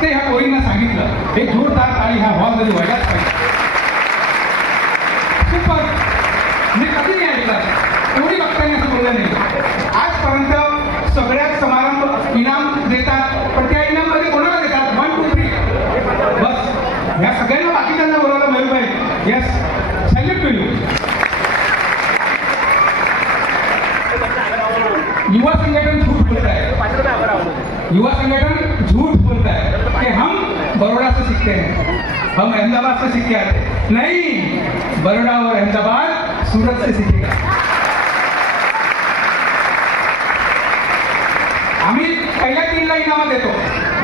ते ह्या पोरींना सांगितलं एक जोरदार टाळी ह्या हॉलमध्ये व्हायलाच पाहिजे. सुपर. मी कधी नाही ऐकलं एवढी वक्त्यांनी असं बोललं नाही. आजपर्यंत सगळ्याच समारंभ इनाम देतात, पण त्या इनाममध्ये कोणाला देतात? 1 2 3 बस. ह्या सगळ्यांना बाकीच्यांना बोलायला मिळू पाहिजे. Yes, salute to you. युवा संगठन झूठ बोलता है, युवा संगठन झूठ बोलता है कि हम बड़ौदा से सीखते हैं, हम अहमदाबाद से सीख के आते हैं. नहीं, बड़ौदा और अहमदाबाद सूरत से सीखेगा. आम्ही पहिल्या 3 ला इनाम देतो,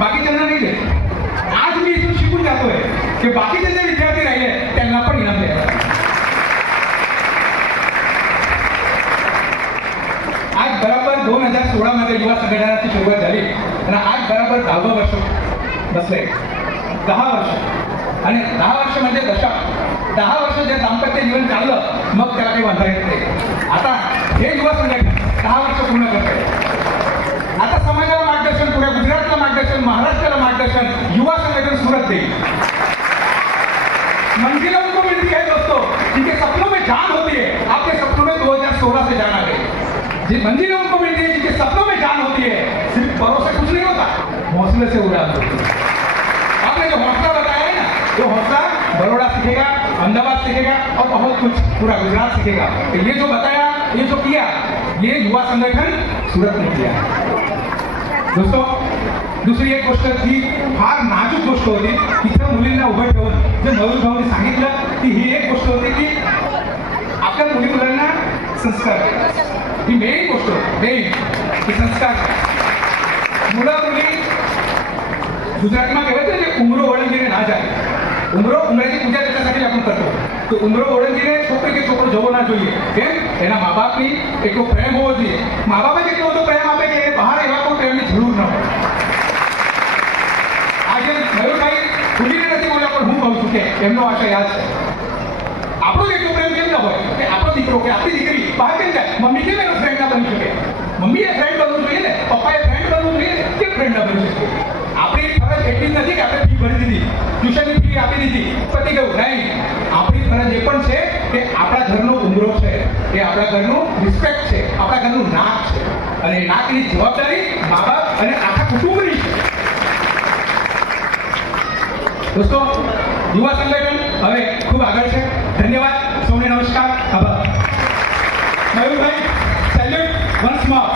बाकीच्यांना नाही देत. आज मी इथून शिकून जातोय की बाकीचे जे विद्यार्थी राहिले त्यांना पण इनाम द्यायचं. आज बरोबर 2016 मध्ये युवा संघटनाची सुरुवात झाली आणि आज बरोबर 10वं वर्ष बसलंय. 10 वर्ष आणि 10 वर्ष म्हणजे दशक. 10 वर्ष जे दाम्पत्य जीवन चाललं मग त्याला काही म्हणता येत नाही. आता हे युवा संघटन 10 वर्ष पूर्ण करत आहे. आता समाजाला मार्गदर्शन, पुऱ्या गुजरातला मार्गदर्शन, महाराष्ट्राला मार्गदर्शन युवा संगठन सूरत देईल. मंजिलों को मिलती है दोस्तों, जिनके सपनों में जान होती है, आपके सपनों में 2016 से जान आ गई. जिन मंजिलों को मिलती है, जिनके सपनों में जान होती है, सिर्फ भरोसे कुछ नहीं होता, हौसले से उड़ान होती है. आपने जो हौसला बताया है ना, वो हौसला बड़ौदा सीखेगा, अहमदाबाद सीखेगा और बहुत कुछ पूरा गुजरात सीखेगा. तो ये जो बताया, ये जो किया, ये युवा संगठन सूरत ने किया. दोस्तों, दुसरी एक गोष्ट ही फार नाजूक गोष्ट होती. तिथं मुलींना उभं ठेवून जे मयूर भाऊनी सांगितलं ती ही एक गोष्ट होती की आपल्या मुली मुलांना संस्कार ही मेन गोष्ट मेन की संस्कार. मुलं मुली गुजरातમાં કહેવાય છે કે ઉમરો ઓળંગીને ના જાય. ઉમરાની પૂજા त्याच्यासाठी आपण करतो. તો ઉમરો ઓળંગીને છોકરી કે છોકરો જવો ના જોઈએ. કેમ? એના મા બાપની એટલો પ્રેમ હોવો જોઈએ. મા બાપે જેટલો બધો પ્રેમ આપે કે બહાર એવા કોઈ પ્રેમની જરૂર ન હોય. આજે મયુરભાઈ ખુલીને નથી બોલ્યા, પણ હું કહું છું કે એમનો આશય આ છે. આપણો જેટલો પ્રેમ કેમ ન હોય કે આપણો દીકરો કે આપણી દીકરી બહાર કેમ જાય? મમ્મી કેમ એનો ફ્રેન્ડ ના બની શકે? મમ્મીએ ફ્રેન્ડ બનવું જોઈએ ને, પપ્પાએ ફ્રેન્ડ બનવું જોઈએ ને, કેમ ફ્રેન્ડ ના બની શકે? આપણી ફરજ એટલી જ નથી કે આપણે ફી ભરી દીધી, ટ્યુશનની ફી આપી દીધી, પતી ગયું. નહીં, આપણી ફરજ એ પણ છે કે આપણા ઘરનો ઉમરો છે, એ આપણા ઘરનું રિસ્પેક્ટ છે, આપણા ઘરનું નાક છે અને એ નાકની જવાબદારી મા બાપ અને આખા કુટુંબની છે. દોસ્તો, યુવા સંગઠન હવે ખૂબ આગળ છે. ધન્યવાદ. સૌને નમસ્કાર. આભાર. મયુરભાઈ, સેલ્યુટ વન્સ મોર.